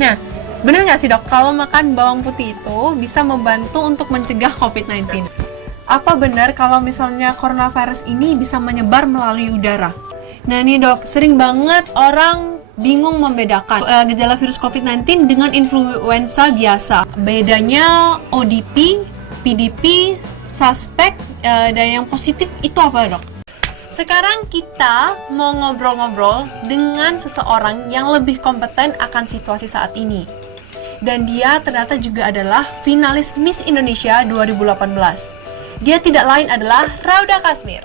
Nah, bener nggak sih dok, kalau makan bawang putih itu bisa membantu untuk mencegah COVID-19? Apa benar kalau misalnya coronavirus ini bisa menyebar melalui udara? Nah nih dok, sering banget orang bingung membedakan gejala virus COVID-19 dengan influenza biasa. Bedanya ODP, PDP, suspek, dan yang positif itu apa dok? Sekarang kita mau ngobrol-ngobrol dengan seseorang yang lebih kompeten akan situasi saat ini. Dan dia ternyata juga adalah finalis Miss Indonesia 2018. Dia tidak lain adalah Rauda Kasmir.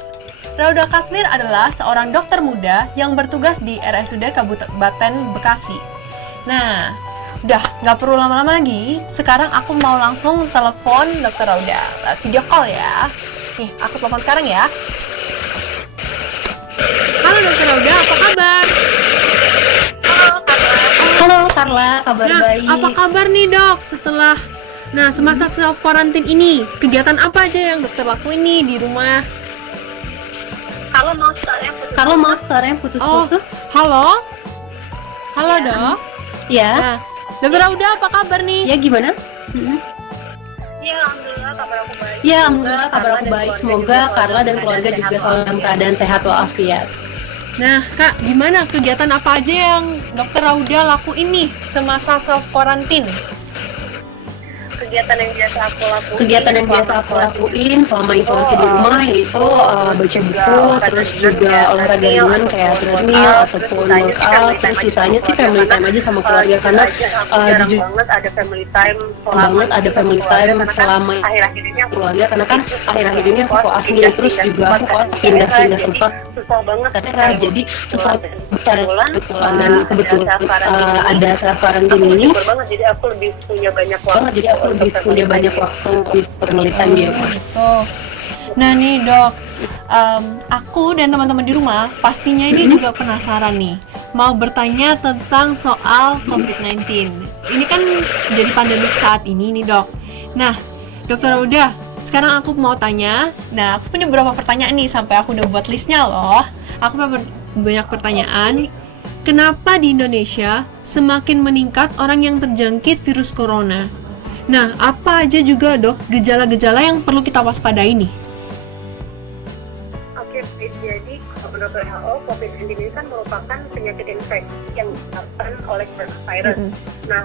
Rauda Kasmir adalah seorang dokter muda yang bertugas di RSUD Kabupaten Bekasi. Nah, udah nggak perlu lama-lama lagi. Sekarang aku mau langsung telepon dokter Rauda. Video call ya. Nih, aku telepon sekarang ya. Halo dokter Rauda, apa kabar? Halo Carla, kabar Nah, baik. apa kabar nih dok setelah semasa self quarantine ini? Kegiatan apa aja yang dokter lakuin nih di rumah? Kalau mau suaranya Oh, putus-putus. halo? Halo dok? Ya. Nah, dokter Rauda apa kabar nih? Ya gimana? Ya, alhamdulillah kabar aku baik. Ya, alhamdulillah kabar aku baik. Semoga Carla dan keluarga juga selalu dalam keadaan sehat walafiat. Nah, Kak, gimana kegiatan apa aja yang dokter Rauda lakuin nih semasa self quarantine? Kegiatan yang biasa aku lakuin. Kegiatan yang biasa aku lakuin selama isolasi di rumah yaitu baca buku, terus juga olahraga ringan kayak treadmill ataupun workout. Terus sisanya sih family time aja sama keluarga karena jarang jujur banget ada family time banget ada family time selama akhir-akhir ini aku keluarga karena kan akhir-akhir ini aku koas nih, terus juga aku koas pindah-pindah tempat susah banget daerah, jadi susah cari kebetulan dan kebetulan ada self quarantine ini bersyukur banget, jadi aku lebih punya banyak waktu banget, jadi aku lebih punya banyak waktu untuk family time di rumah. Gitu. Nah nih dok, aku dan teman-teman di rumah pastinya ini juga penasaran nih, mau bertanya tentang soal COVID-19. Ini kan jadi pandemik saat ini nih dok. Nah, dokter Rauda, sekarang aku mau tanya. Nah, aku punya beberapa pertanyaan nih, sampai aku udah buat listnya loh. Aku punya banyak pertanyaan. Kenapa di Indonesia semakin meningkat orang yang terjangkit virus corona? Nah, apa aja juga dok gejala-gejala yang perlu kita waspadai nih? Oke, jadi menurut WHO, COVID-19 ini kan merupakan penyakit infeksi yang disebabkan oleh coronavirus. Nah,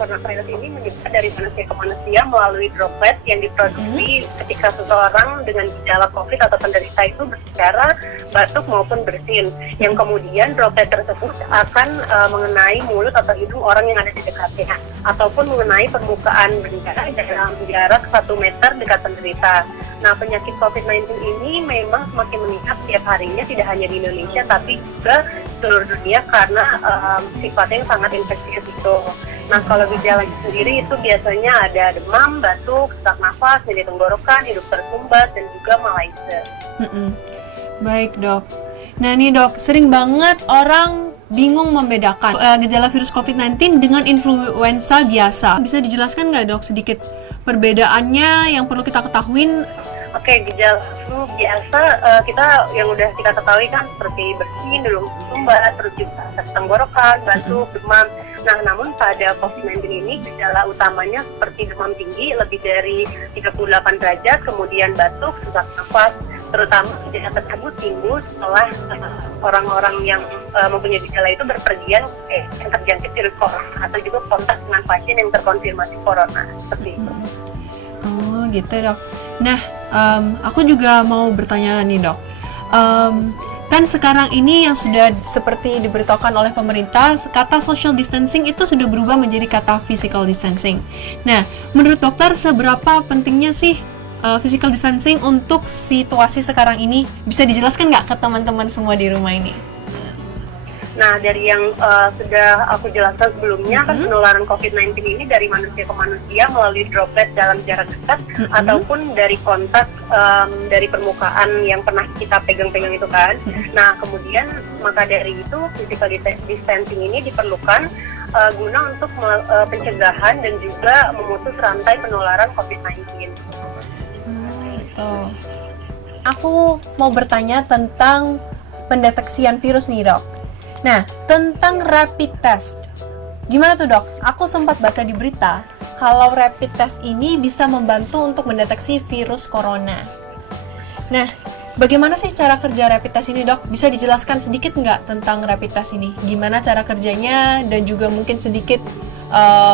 coronavirus ini menyebar dari manusia ke manusia melalui droplet yang diproduksi ketika seseorang dengan gejala COVID atau penderita itu berbicara, batuk maupun bersin. Yang kemudian droplet tersebut akan mengenai mulut atau hidung orang yang ada di dekatnya, ataupun mengenai permukaan benda dalam jarak 1 meter dekat penderita. Nah, penyakit COVID-19 ini memang semakin meningkat setiap harinya, tidak hanya di Indonesia, tapi juga seluruh dunia karena sifatnya yang sangat infeksius itu. Nah, kalau gejalanya sendiri itu biasanya ada demam, batuk, sesak nafas, nyeri tenggorokan, hidup tersumbat, dan juga malaise. Baik dok. Nah nih dok, sering banget orang bingung membedakan gejala virus COVID-19 dengan influenza biasa. Bisa dijelaskan nggak dok sedikit perbedaannya yang perlu kita ketahuin? Oke, gejala flu biasa kita yang udah kita ketahui kan seperti bersin, hidung tersumbat, terus juga sesak tenggorokan, batuk, demam. Nah, namun pada COVID-19 ini gejala utamanya seperti demam tinggi lebih dari 38 derajat, kemudian batuk, sesak nafas, terutama gejala tersebut timbul setelah orang-orang yang mempunyai gejala itu berpergian yang terjangkit virus corona atau juga kontak dengan pasien yang terkonfirmasi corona, seperti itu. Oh gitu dok. Nah, aku juga mau bertanya nih dok. Kan sekarang ini yang sudah seperti diberitakan oleh pemerintah, kata social distancing itu sudah berubah menjadi kata physical distancing. Nah, menurut dokter seberapa pentingnya sih physical distancing untuk situasi sekarang ini? Bisa dijelaskan nggak ke teman-teman semua di rumah ini? Nah, dari yang sudah aku jelaskan sebelumnya, kan penularan COVID-19 ini dari manusia ke manusia melalui droplet dalam jarak dekat ataupun dari kontak dari permukaan yang pernah kita pegang-pegang itu kan. Nah, kemudian maka dari itu physical distancing ini diperlukan guna untuk pencegahan dan juga memutus rantai penularan COVID-19. Aku mau bertanya tentang pendeteksian virus nih dok. Nah, tentang rapid test. Gimana tuh dok? Aku sempat baca di berita kalau rapid test ini bisa membantu untuk mendeteksi virus corona. Nah, bagaimana sih cara kerja rapid test ini dok? Bisa dijelaskan sedikit nggak tentang rapid test ini? Gimana cara kerjanya dan juga mungkin sedikit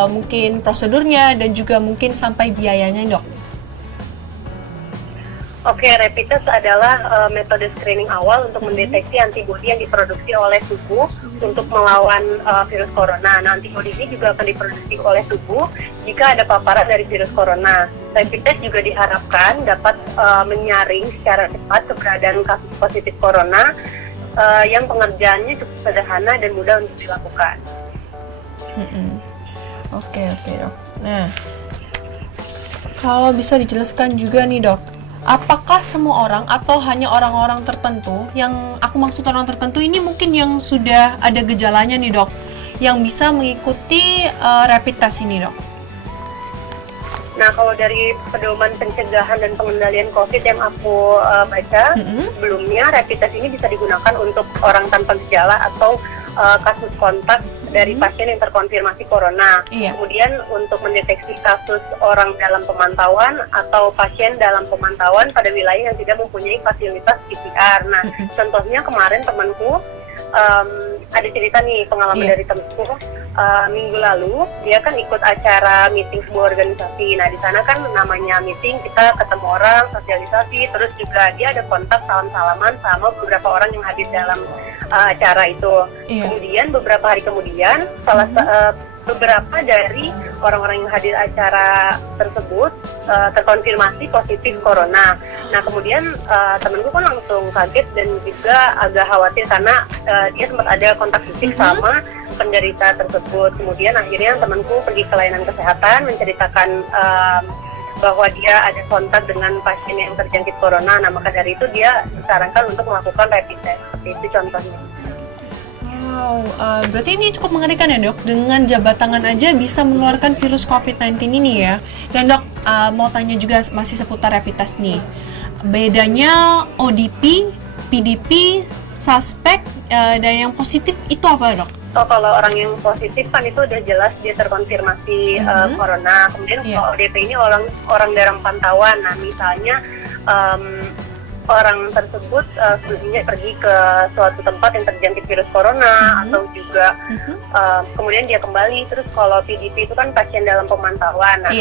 mungkin prosedurnya dan juga mungkin sampai biayanya dok? Oke, rapid test adalah metode screening awal untuk mendeteksi antibodi yang diproduksi oleh tubuh untuk melawan virus corona. Nah, antibodi ini juga akan diproduksi oleh tubuh jika ada paparan dari virus corona. Rapid test juga diharapkan dapat menyaring secara cepat keberadaan kasus positif corona yang pengerjaannya cukup sederhana dan mudah untuk dilakukan. Oke dok. Nah, kalau bisa dijelaskan juga nih dok, apakah semua orang atau hanya orang-orang tertentu, yang aku maksud orang tertentu ini mungkin yang sudah ada gejalanya nih dok, yang bisa mengikuti rapid test ini dok? Nah, kalau dari pedoman pencegahan dan pengendalian COVID yang aku baca, sebelumnya rapid test ini bisa digunakan untuk orang tanpa gejala atau kasus kontak dari pasien yang terkonfirmasi corona. Kemudian untuk mendeteksi kasus orang dalam pemantauan atau pasien dalam pemantauan pada wilayah yang tidak mempunyai fasilitas PCR. Nah, contohnya kemarin temanku ada cerita nih pengalaman dari temanku minggu lalu dia kan ikut acara meeting sebuah organisasi. Nah, di sana kan namanya meeting kita ketemu orang, sosialisasi, terus juga dia ada kontak salam-salaman sama beberapa orang yang hadir dalam acara itu. Kemudian beberapa hari kemudian beberapa dari orang-orang yang hadir acara tersebut terkonfirmasi positif corona. Nah, kemudian temenku kan langsung kaget dan juga agak khawatir karena dia sempat ada kontak fisik sama penderita tersebut. Kemudian akhirnya temanku pergi ke layanan kesehatan menceritakan bahwa dia ada kontak dengan pasien yang terjangkit corona. Nah, maka dari itu dia disarankan untuk melakukan rapid test. Seperti itu contohnya. Wow, berarti ini cukup mengerikan ya dok? Dengan jabat tangan aja bisa mengeluarkan virus COVID-19 ini ya. Dan dok, mau tanya juga masih seputar rapid test nih. Bedanya ODP, PDP, suspek, dan yang positif itu apa dok? So, kalau orang yang positif kan itu udah jelas dia terkonfirmasi corona. Kemudian kalau ODP ini orang dalam pantauan. Nah, misalnya orang tersebut sebelumnya pergi ke suatu tempat yang terjangkit virus corona atau juga kemudian dia kembali. Terus kalau PDP itu kan pasien dalam pemantauan. Nah,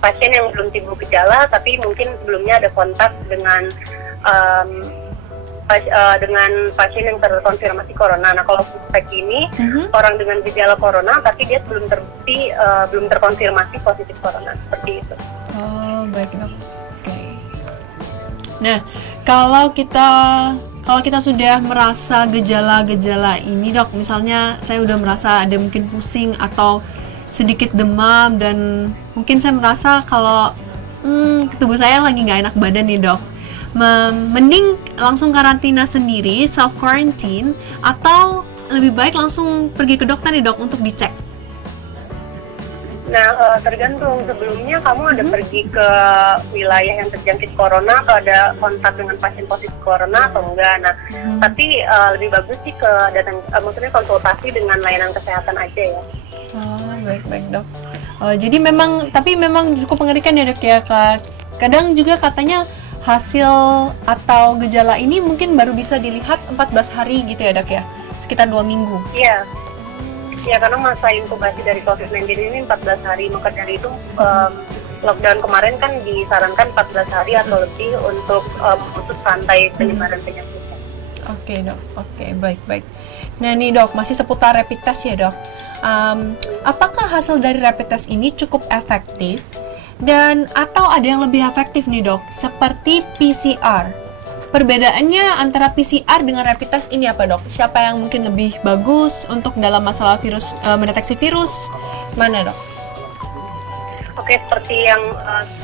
pasien yang belum timbul gejala tapi mungkin sebelumnya ada kontak dengan dengan pasien yang terkonfirmasi corona. Nah, kalau suspek ini orang dengan gejala corona tapi dia belum terbukti belum terkonfirmasi positif corona, seperti itu. Oh, baik dok. Oke. Nah, kalau kita sudah merasa gejala-gejala ini dok, misalnya saya udah merasa ada mungkin pusing atau sedikit demam dan mungkin saya merasa kalau tubuh saya lagi nggak enak badan nih dok, mending langsung karantina sendiri, self quarantine, atau lebih baik langsung pergi ke dokter nih dok untuk dicek? Nah, tergantung. Sebelumnya kamu ada pergi ke wilayah yang terjangkit corona atau ada kontak dengan pasien positif corona atau enggak. Nah, tapi lebih bagus sih maksudnya konsultasi dengan layanan kesehatan aja ya. Oh, baik dok. Jadi memang cukup mengerikan ya dok ya. Kadang juga katanya hasil atau gejala ini mungkin baru bisa dilihat 14 hari gitu ya dok ya, sekitar 2 minggu. Iya. Ya, karena masa inkubasi dari COVID-19 ini 14 hari, maka dari itu lockdown kemarin kan disarankan 14 hari atau lebih untuk memutus rantai penyebaran penyakit. Oke dok, oke, baik. Nah nih dok, masih seputar rapid test ya dok. Apakah hasil dari rapid test ini cukup efektif? Dan atau ada yang lebih efektif nih dok, seperti PCR? Perbedaannya antara PCR dengan rapid test ini apa dok? Siapa yang mungkin lebih bagus untuk dalam masalah virus, mendeteksi virus? Mana dok? Oke, seperti yang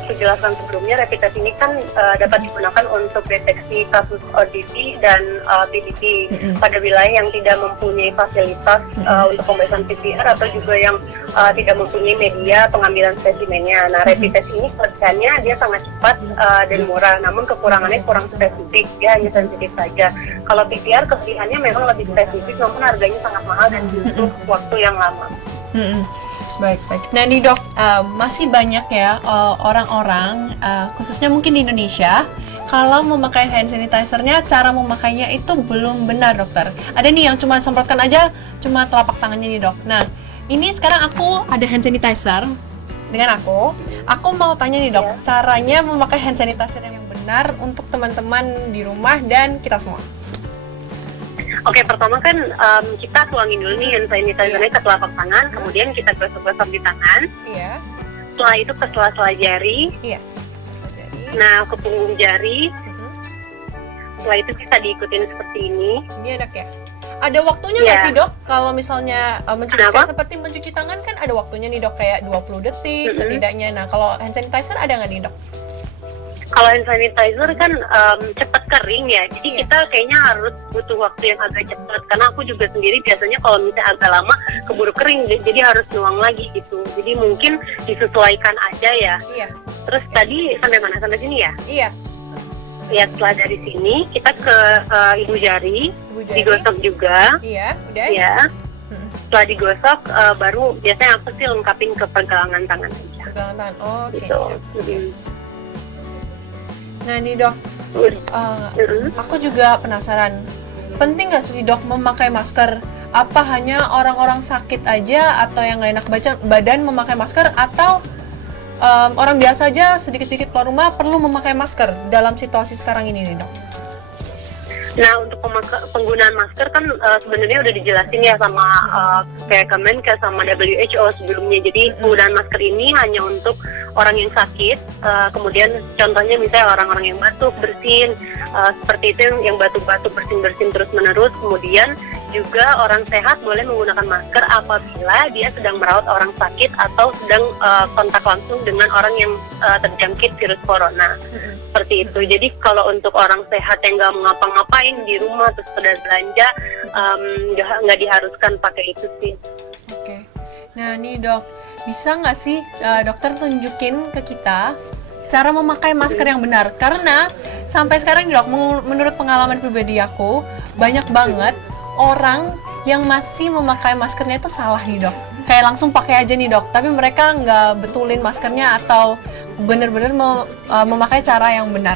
aku jelaskan sebelumnya, rapid test ini kan dapat digunakan untuk deteksi kasus ODP dan PDP pada wilayah yang tidak mempunyai fasilitas untuk pemeriksaan PCR atau juga yang tidak mempunyai media pengambilan spesimennya. Nah, rapid test ini kelebihannya dia sangat cepat dan murah, namun kekurangannya kurang spesifik, dia hanya sensitif saja. Kalau PCR kelebihannya memang lebih spesifik, namun harganya sangat mahal dan butuh waktu yang lama. Mm-mm. Baik, baik. Nah nih dok, masih banyak ya orang-orang, khususnya mungkin di Indonesia, kalau memakai hand sanitizer-nya, cara memakainya itu belum benar dokter. Ada nih yang cuma semprotkan aja, cuma telapak tangannya nih dok. Nah, ini sekarang aku ada hand sanitizer dengan aku mau tanya nih dok, caranya memakai hand sanitizer yang benar untuk teman-teman di rumah dan kita semua. Oke, pertama kan kita tuangin dulu nih hand sanitizer-nya ke telapak tangan, kemudian kita gosok-gosok di tangan. Iya. Setelah itu ke sela-sela jari. Iya. Nah, ke punggung jari. Mhm. Setelah itu bisa diikutin seperti ini. Ini enak ya. Ada waktunya nggak sih dok? Kalau misalnya seperti mencuci tangan kan ada waktunya nih dok, kayak 20 detik setidaknya. Nah, kalau hand sanitizer ada nggak nih dok? Kalau hand sanitizer kan cepat kering ya, jadi kita kayaknya harus butuh waktu yang agak cepat. Karena aku juga sendiri biasanya kalau misalnya agak lama keburu kering, jadi harus nuang lagi gitu. Jadi mungkin disesuaikan aja ya. Iya. Terus tadi sampai mana? Sampai sini ya? Iya. Ya, setelah dari sini kita ke ibu jari, digosok juga. Iya, udah. Ya. Setelah digosok, baru biasanya aku sih lengkapin ke pergelangan tangan aja. Pergelangan tangan, oke. Gitu. Nah nih dok, aku juga penasaran, penting nggak sih dok memakai masker? Apa hanya orang-orang sakit aja atau yang nggak enak badan memakai masker, atau orang biasa aja sedikit-sedikit keluar rumah perlu memakai masker dalam situasi sekarang ini nih dok? Nah, untuk penggunaan masker kan sebenarnya udah dijelasin ya sama kayak Kemenkes sama WHO sebelumnya. Jadi penggunaan masker ini hanya untuk orang yang sakit, kemudian contohnya misalnya orang-orang yang batuk, bersin, seperti itu, yang batuk-batuk, bersin-bersin terus-menerus. Kemudian juga orang sehat boleh menggunakan masker apabila dia sedang merawat orang sakit atau sedang kontak langsung dengan orang yang terjangkit virus corona. Seperti itu. Jadi kalau untuk orang sehat yang nggak ngapa-ngapain di rumah terus sekedar belanja, nggak diharuskan pakai itu sih. Oke. Nah nih dok, bisa nggak sih dokter tunjukin ke kita cara memakai masker yang benar? Karena sampai sekarang dok, menurut pengalaman pribadi aku, banyak banget orang yang masih memakai maskernya itu salah nih dok. Kayak langsung pakai aja nih dok, tapi mereka nggak betulin maskernya atau bener-bener memakai cara yang benar.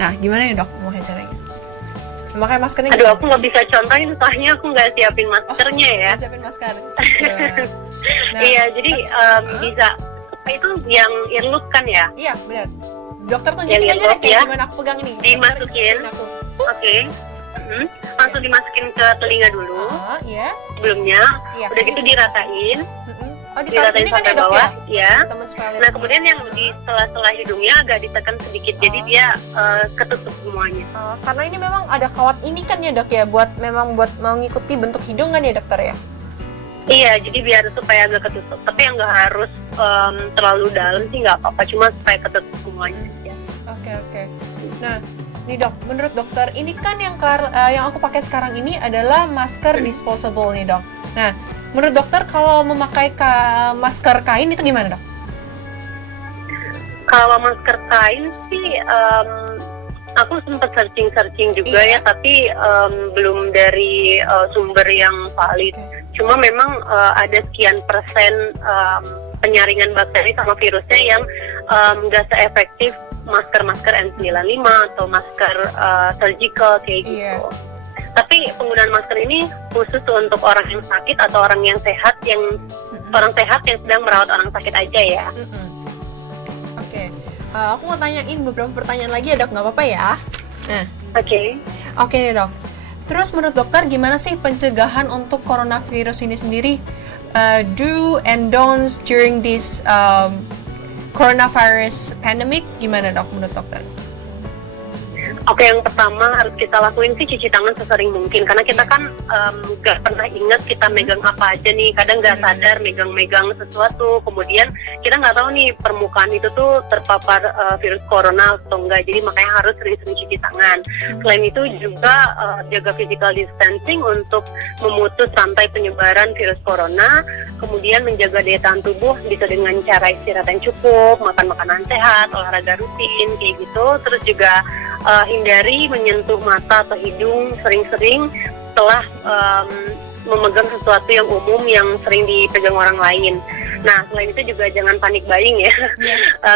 Nah, gimana nih dok memakai caranya? Memakai maskernya Aduh, aku nggak bisa contohin, soalnya aku nggak siapin maskernya ya. Siapin masker. Nah, iya, jadi bisa. Itu yang earloop kan ya? Iya, benar. Dokter tunjukin aja deh kayak gimana aku pegang ini. Dimasukin. Oke. Langsung dimasukin ke telinga dulu. Iya. Sebelumnya. Iya. Udah gitu diratain. Oh, diratain sampai kan ya, bawah, ya? Nah, kemudian yang di sela-sela hidungnya agak ditekan sedikit, jadi dia ketutup semuanya. Karena ini memang ada kawat ini kan ya dok ya, buat mengikuti bentuk hidung kan ya dokter ya? Iya, jadi biar supaya agak ketutup. Tapi yang nggak harus terlalu dalam sih nggak apa-apa, cuma supaya ketutup semuanya. Oke. Nah, nih dok, menurut dokter, ini kan yang aku pakai sekarang ini adalah masker disposable nih dok. Nah, menurut dokter kalau memakai masker kain itu gimana dok? Kalau masker kain sih, aku sempat searching juga ya, tapi belum dari sumber yang valid. Cuma memang ada sekian persen penyaringan bakteri sama virusnya yang nggak seefektif masker N95 atau masker surgical kayak gitu. Tapi penggunaan masker ini khusus untuk orang yang sakit atau orang yang sehat, orang sehat yang sedang merawat orang sakit aja ya. Oke. Aku mau tanyain beberapa pertanyaan lagi ya dok, nggak apa-apa ya? Nah. Oke nih dok. Terus menurut dokter gimana sih pencegahan untuk coronavirus ini sendiri? Do and don'ts during this coronavirus pandemic, gimana dok menurut dokter? Oke, yang pertama harus kita lakuin sih cuci tangan sesering mungkin, karena kita kan nggak pernah ingat kita megang apa aja nih, kadang nggak sadar megang sesuatu, kemudian kita nggak tahu nih permukaan itu tuh terpapar virus corona atau enggak, jadi makanya harus sering-sering cuci tangan. Selain itu juga jaga physical distancing untuk memutus rantai penyebaran virus corona, kemudian menjaga daya tahan tubuh bisa dengan cara istirahat yang cukup, makan makanan sehat, olahraga rutin kayak gitu, terus juga hindari menyentuh mata atau hidung sering-sering setelah memegang sesuatu yang umum yang sering dipegang orang lain. Nah, selain itu juga jangan panik buying ya.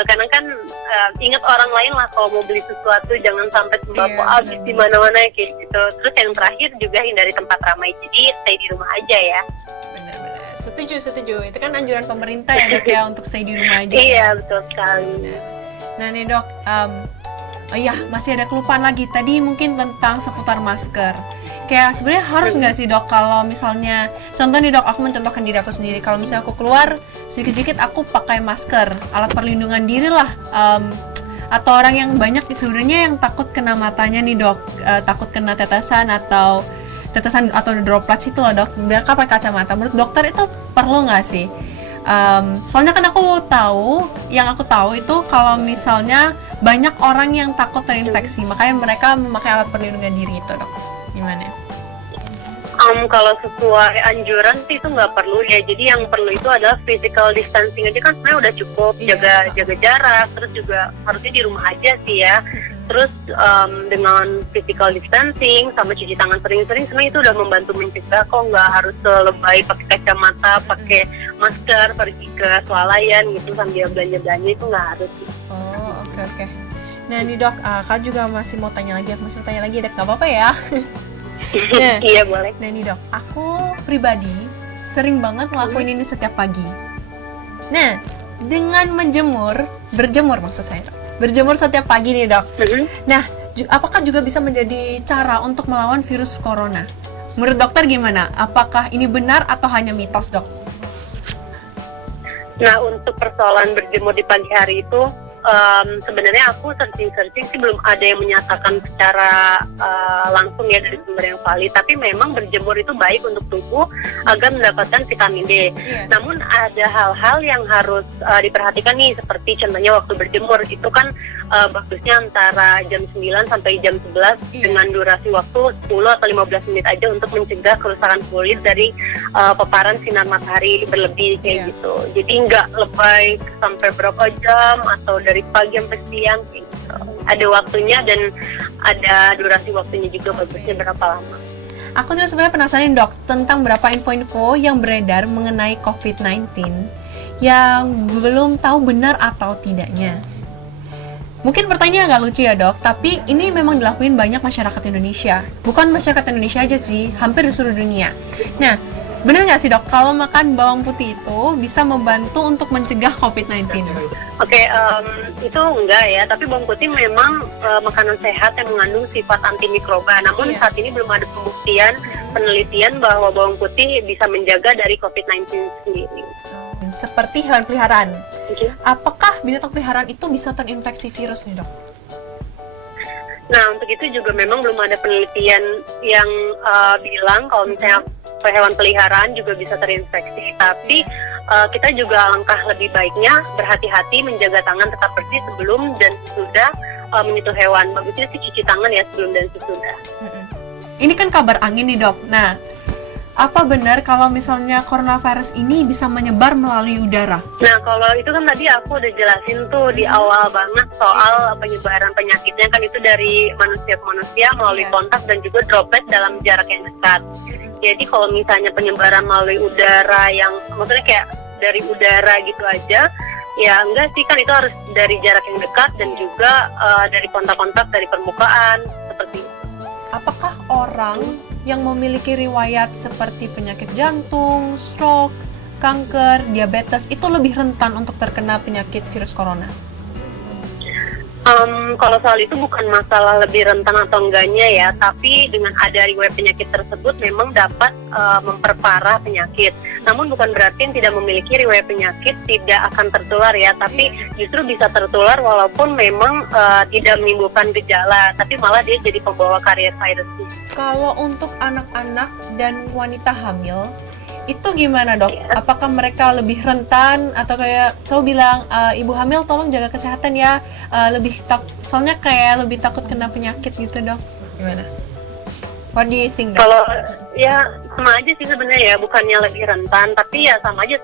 Karena kan ingat orang lain lah kalau mau beli sesuatu, jangan sampai sembako habis di mana-mana kayak gitu. Terus yang terakhir juga hindari tempat ramai, jadi stay di rumah aja ya. Benar-benar. Setuju. Itu kan anjuran pemerintah ya dok ya untuk stay di rumah aja. Iya, betul sekali. Nah nih dok, masih ada kelupaan lagi. Tadi mungkin tentang seputar masker. Kayak sebenarnya harus nggak sih dok kalau misalnya, contoh nih dok, aku mencontohkan diri aku sendiri. Kalau misalnya aku keluar, sedikit-sedikit aku pakai masker, alat perlindungan diri lah. Atau orang yang banyak sebenarnya yang takut kena matanya nih dok, takut kena tetesan atau droplets itu loh dok, mereka pakai kacamata. Menurut dokter itu perlu nggak sih? Soalnya kan aku tahu itu kalau misalnya banyak orang yang takut terinfeksi, makanya mereka memakai alat perlindungan diri itu dok. Gimana? Kalau sesuai anjuran sih itu nggak perlu ya. Jadi yang perlu itu adalah physical distancing aja kan sebenarnya udah cukup. Jaga jarak, terus juga harusnya di rumah aja sih ya. Terus dengan physical distancing sama cuci tangan sering-sering sebenarnya itu udah membantu mencegah kok. Nggak harus lebay pakai kacamata, pakai masker, pergi ke swalayan gitu sambil belanja-belanja, itu nggak harus. Oh, oke. Nah nih dok, Kak juga masih mau tanya lagi dok, nggak apa-apa ya? Nah, iya boleh. Nah nih dok, aku pribadi sering banget ngelakuin ini setiap pagi. Nah, dengan berjemur maksud saya dok, berjemur setiap pagi nih dok. Nah, apakah juga bisa menjadi cara untuk melawan virus corona? Menurut dokter gimana? Apakah ini benar atau hanya mitos dok? Nah, untuk persoalan berjemur di pagi hari itu, sebenarnya aku searching sih belum ada yang menyatakan secara langsung ya dari sumber yang valid. Tapi memang berjemur itu baik untuk tubuh agar mendapatkan vitamin D. Namun ada hal-hal yang harus diperhatikan nih, seperti contohnya waktu berjemur itu kan bagusnya antara jam 9 sampai jam 11 dengan durasi waktu 10 atau 15 menit aja untuk mencegah kerusakan kulit dari paparan sinar matahari berlebih kayak gitu. Jadi nggak lebay sampai berapa jam atau dari pagi sampai siang gitu. Ada waktunya dan ada durasi waktunya juga, bagusnya berapa lama. Aku juga sebenarnya penasaran dok tentang beberapa info-info yang beredar mengenai COVID-19 yang belum tahu benar atau tidaknya. Mungkin pertanyaan agak lucu ya dok, tapi ini memang dilakuin banyak masyarakat Indonesia. Bukan masyarakat Indonesia aja sih, hampir di seluruh dunia. Nah, benar nggak sih dok, kalau makan bawang putih itu bisa membantu untuk mencegah COVID-19? Oke, itu enggak ya, tapi bawang putih memang makanan sehat yang mengandung sifat antimikroba. Namun saat ini belum ada pembuktian, penelitian bahwa bawang putih bisa menjaga dari COVID-19 sendiri. Seperti hewan peliharaan, apakah binatang peliharaan itu bisa terinfeksi virus nih dok? Nah, untuk itu juga memang belum ada penelitian yang bilang kalau misalnya hewan peliharaan juga bisa terinfeksi. Tapi kita juga alangkah lebih baiknya berhati-hati menjaga tangan tetap bersih sebelum dan sesudah menyentuh hewan. Bagusnya sih cuci tangan ya sebelum dan sesudah. Ini kan kabar angin nih dok. Nah, apa benar kalau misalnya coronavirus ini bisa menyebar melalui udara? Nah, kalau itu kan tadi aku udah jelasin tuh di awal banget soal penyebaran penyakitnya kan itu dari manusia ke manusia melalui kontak dan juga droplet dalam jarak yang dekat. Jadi kalau misalnya penyebaran melalui udara yang maksudnya kayak dari udara gitu aja, ya enggak sih, kan itu harus dari jarak yang dekat dan juga dari kontak-kontak dari permukaan seperti itu. Apakah orang yang memiliki riwayat seperti penyakit jantung, stroke, kanker, diabetes itu lebih rentan untuk terkena penyakit virus corona? Kalau soal itu bukan masalah lebih rentan atau enggaknya ya, tapi dengan ada riwayat penyakit tersebut memang dapat memperparah penyakit. Namun bukan berarti yang tidak memiliki riwayat penyakit tidak akan tertular ya, tapi justru bisa tertular walaupun memang tidak menimbulkan gejala, tapi malah dia jadi pembawa karier virus. Kalau untuk anak-anak dan wanita hamil, itu gimana dok? Apakah mereka lebih rentan atau kayak selalu bilang ibu hamil tolong jaga kesehatan ya, soalnya kayak lebih takut kena penyakit gitu dok? Gimana? What do you think dok? Kalau ya sama aja sih sebenarnya ya, bukannya lebih rentan, tapi ya sama aja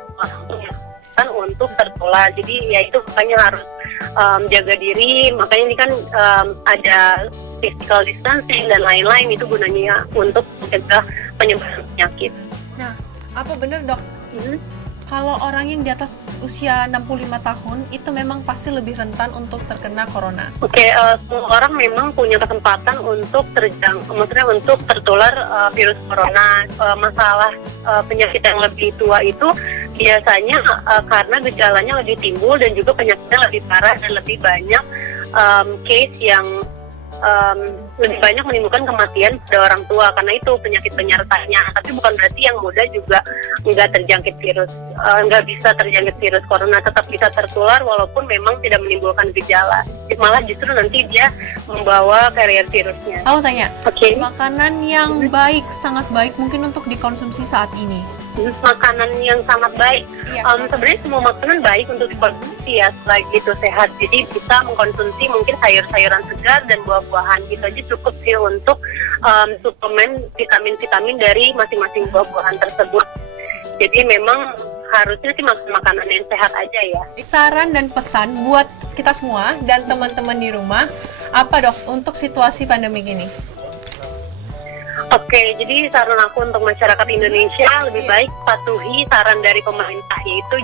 kan untuk tertular. Jadi ya itu makanya harus jaga diri. Makanya ini kan ada physical distancing dan lain-lain, itu gunanya untuk mencegah penyebaran penyakit. Apa bener dok, Mhm. kalau orang yang di atas usia 65 tahun itu memang pasti lebih rentan untuk terkena corona? Oke, semua orang memang punya kesempatan untuk maksudnya untuk tertular virus corona. Masalah penyakit yang lebih tua itu biasanya karena gejalanya lebih timbul dan juga penyakitnya lebih parah dan lebih banyak case yang lebih banyak menimbulkan kematian pada orang tua karena itu penyakit penyertanya. Tapi bukan berarti yang muda juga nggak terjangkit virus, nggak bisa terjangkit virus corona, tetap bisa tertular walaupun memang tidak menimbulkan gejala. Malah justru nanti dia membawa carrier virusnya. Aku tanya, Oke. makanan yang baik, sangat baik mungkin untuk dikonsumsi saat ini? Makanan yang sangat baik. Iya. Sebenarnya semua makanan baik untuk dikonsumsi ya, selagi itu sehat. Jadi bisa mengkonsumsi mungkin sayur-sayuran segar dan buah-buahan, gitu aja cukup sih untuk suplemen vitamin-vitamin dari masing-masing buah-buahan tersebut. Jadi memang harusnya sih makan makanan yang sehat aja ya. Saran dan pesan buat kita semua dan teman-teman di rumah, apa dok untuk situasi pandemi ini? Oke, jadi saran aku untuk masyarakat Indonesia lebih Iya. baik patuhi saran dari pemerintah, yaitu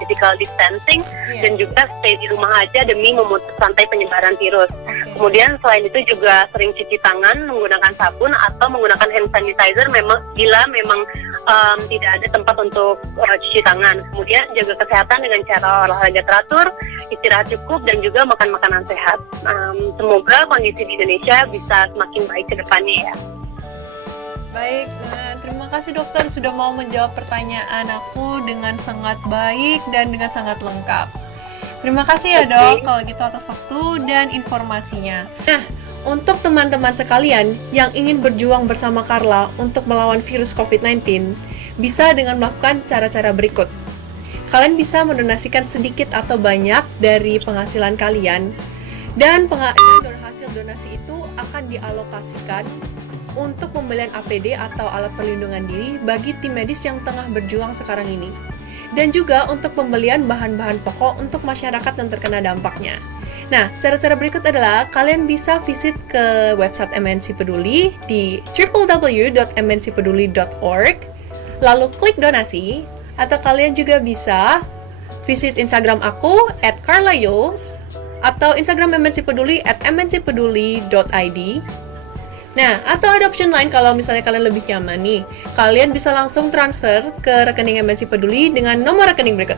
physical distancing Iya. dan juga stay di rumah aja demi memutus rantai penyebaran virus. Oke. Kemudian selain itu juga sering cuci tangan menggunakan sabun atau menggunakan hand sanitizer bila memang tidak ada tempat untuk cuci tangan. Kemudian jaga kesehatan dengan cara olahraga teratur, istirahat cukup dan juga makan makanan sehat. Semoga kondisi di Indonesia bisa semakin baik ke depannya ya. Baik, nah, terima kasih dokter sudah mau menjawab pertanyaan aku dengan sangat baik dan dengan sangat lengkap. Terima kasih ya dok, kalau gitu atas waktu dan informasinya. Nah, untuk teman-teman sekalian yang ingin berjuang bersama Carla untuk melawan virus COVID-19, bisa dengan melakukan cara-cara berikut. Kalian bisa mendonasikan sedikit atau banyak dari penghasilan kalian, dan hasil donasi itu akan dialokasikan untuk pembelian APD atau alat perlindungan diri bagi tim medis yang tengah berjuang sekarang ini. Dan juga untuk pembelian bahan-bahan pokok untuk masyarakat yang terkena dampaknya. Nah, cara-cara berikut adalah kalian bisa visit ke website MNC Peduli di www.mncpeduli.org, lalu klik donasi, atau kalian juga bisa visit Instagram aku @carlayos atau Instagram MNC Peduli @mncpeduli.id. Nah, atau ada option lain kalau misalnya kalian lebih nyaman nih. Kalian bisa langsung transfer ke rekening MNC Peduli dengan nomor rekening berikut.